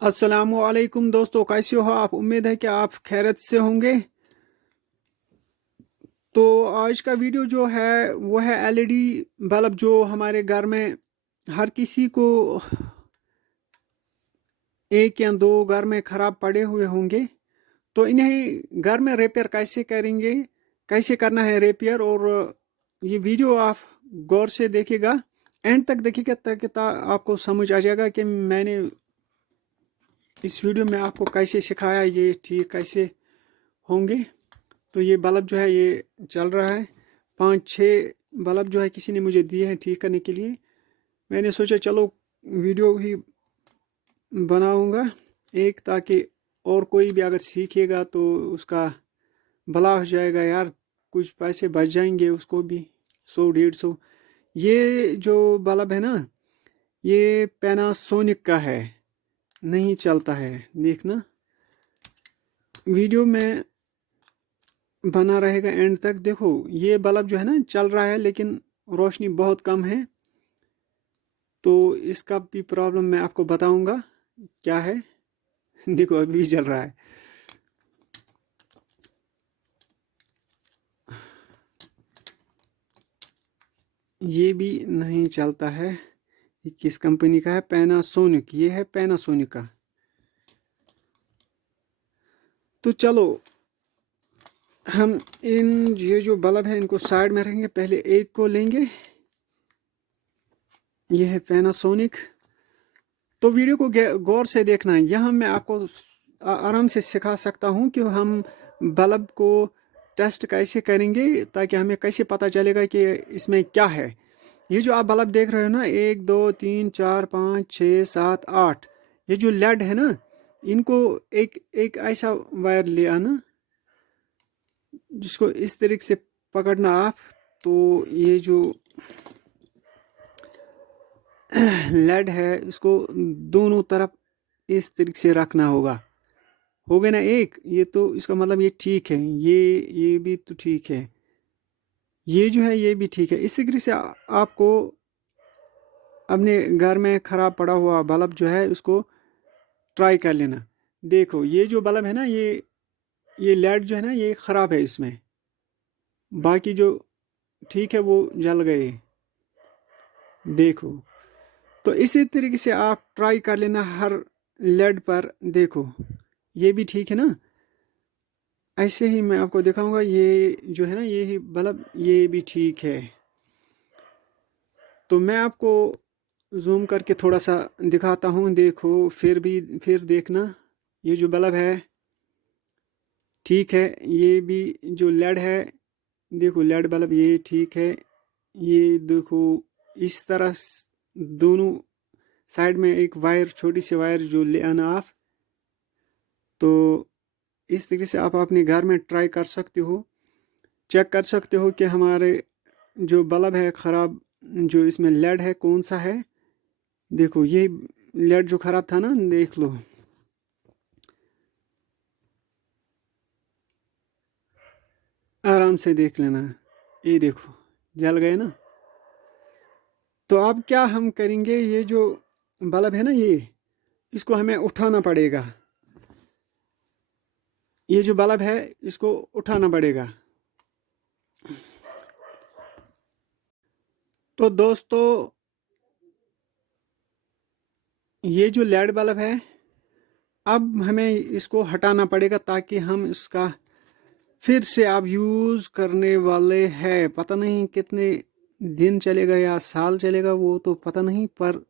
अस्सलामुअलैकुम दोस्तों, कैसे हो आप? उम्मीद है कि आप खैरियत से होंगे। तो आज का वीडियो जो है वो है एलईडी बल्ब जो हमारे घर में हर किसी को एक या दो घर में ख़राब पड़े हुए होंगे। तो इन्हें घर में रिपेयर कैसे करेंगे, कैसे करना है रिपेयर, और ये वीडियो आप गौर से देखिएगा, एंड तक देखिएगा ताकि आपको समझ आ जाएगा कि मैंने इस वीडियो में आपको कैसे सिखाया, ये ठीक कैसे होंगे। तो ये बल्ब जो है ये चल रहा है। 5-6 बल्ब जो है किसी ने मुझे दिए हैं ठीक करने के लिए। मैंने सोचा चलो वीडियो ही बनाऊंगा एक, ताकि और कोई भी अगर सीखेगा तो उसका भला हो जाएगा यार, कुछ पैसे बच जाएंगे उसको भी, 100-150। ये जो बल्ब है ना, ये पैनासोनिक का है, नहीं चलता है। देखना वीडियो में बना रहेगा एंड तक। देखो ये बल्ब जो है ना चल रहा है, लेकिन रोशनी बहुत कम है। तो इसका भी प्रॉब्लम मैं आपको बताऊंगा क्या है। देखो अभी भी जल रहा है। ये भी नहीं चलता है। ये किस कंपनी का है? पैनासोनिक। ये है पैनासोनिक का। तो चलो हम ये जो बल्ब है इनको साइड में रखेंगे। पहले एक को लेंगे, ये है पैनासोनिक। तो वीडियो को गौर से देखना है। यहाँ मैं आपको आराम से सिखा सकता हूँ कि हम बल्ब को टेस्ट कैसे करेंगे, ताकि हमें कैसे पता चलेगा कि इसमें क्या है। ये जो आप बल्ब देख रहे हो ना, 1 2 3 4 5 6 7 8, ये जो लेड है ना, इनको एक एक ऐसा वायर ले आना जिसको इस तरीके से पकड़ना आप। तो ये जो लेड है इसको दोनों तरफ इस तरीके से रखना होगा। हो गया ना एक? ये तो इसका मतलब ये ठीक है, ये भी तो ठीक है, ये जो है ये भी ठीक है। इस तरीके से आपको अपने घर में ख़राब पड़ा हुआ बल्ब जो है उसको ट्राई कर लेना। देखो ये जो बल्ब है ना, ये लेड जो है ना ये ख़राब है इसमें, बाकी जो ठीक है वो जल गए। देखो तो इसी तरीके से आप ट्राई कर लेना हर लेड पर। देखो ये भी ठीक है ना। ऐसे ही मैं आपको दिखाऊंगा, ये जो है ना ये बल्ब ये भी ठीक है। तो मैं आपको जूम करके थोड़ा सा दिखाता हूँ। देखो फिर देखना, ये जो बल्ब है ठीक है। ये भी जो लेड है, देखो लेड बल्ब ये ठीक है। ये देखो इस तरह दोनों साइड में एक वायर, छोटी सी वायर जो ले आना आप। तो इस तरीके से आप अपने घर में ट्राई कर सकते हो, चेक कर सकते हो कि हमारे जो बल्ब है ख़राब, जो इसमें लेड है कौन सा है। देखो ये लेड जो ख़राब था ना, देख लो। आराम से देख लेना, ये देखो जल गए ना। तो अब क्या हम करेंगे, ये जो बल्ब है ना ये, इसको हमें उठाना पड़ेगा। ये जो बल्ब है इसको उठाना पड़ेगा। तो दोस्तों ये जो लेड बल्ब है, अब हमें इसको हटाना पड़ेगा ताकि हम इसका फिर से आप यूज़ करने वाले हैं। पता नहीं कितने दिन चलेगा या साल चलेगा वो तो पता नहीं, पर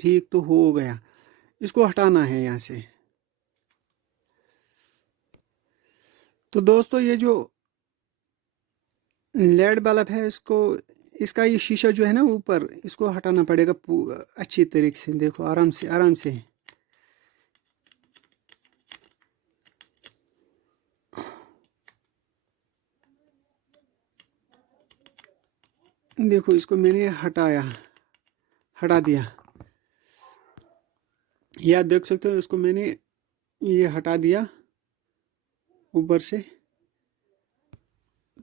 ठीक तो हो गया। इसको हटाना है यहाँ से। तो दोस्तों ये जो लेड बल्ब है इसको, इसका ये शीशा जो है ना ऊपर, इसको हटाना पड़ेगा अच्छी तरीके से। देखो आराम से आराम से। देखो इसको मैंने हटा दिया। ये आप देख सकते हो, इसको मैंने ये हटा दिया ऊपर से।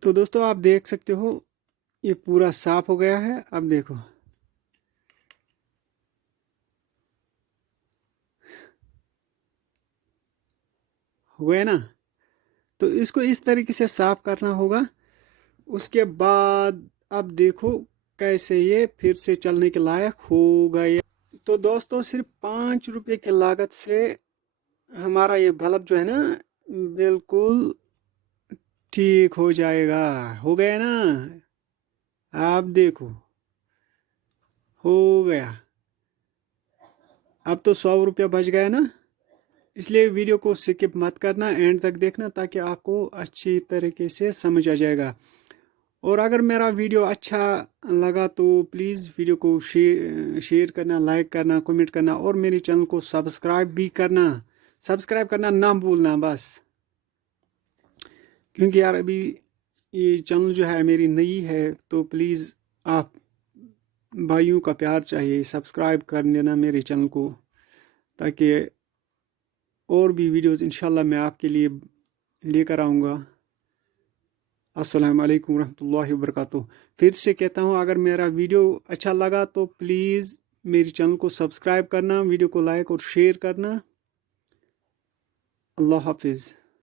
तो दोस्तों आप देख सकते हो ये पूरा साफ हो गया है। अब देखो हो गया ना। तो इसको इस तरीके से साफ करना होगा। उसके बाद अब देखो कैसे ये फिर से चलने के लायक हो गए। तो दोस्तों सिर्फ 5 रुपये की लागत से हमारा ये बल्ब जो है ना बिल्कुल ठीक हो जाएगा। हो गया ना, आप देखो हो गया। अब तो 100 रुपया बच गया ना। इसलिए वीडियो को स्किप मत करना, एंड तक देखना ताकि आपको अच्छी तरीके से समझ आ जाएगा। और अगर मेरा वीडियो अच्छा लगा तो प्लीज़ वीडियो को शेयर करना, लाइक करना, कमेंट करना और मेरे चैनल को सब्सक्राइब भी करना। सब्सक्राइब करना ना भूलना बस, क्योंकि यार अभी ये चैनल जो है मेरी नई है, तो प्लीज़ आप भाइयों का प्यार चाहिए, सब्सक्राइब कर देना मेरे चैनल को, ताकि और भी वीडियोस इंशाल्लाह मैं आपके लिए लेकर आऊँगा। अस्सलाम वालेकुम रहमतुल्लाहि व बरकातुहू। फिर से कहता हूँ, अगर मेरा वीडियो अच्छा लगा तो प्लीज़ मेरे चैनल को सब्सक्राइब करना, वीडियो को लाइक और शेयर करना। अल्लाह हाफिज़।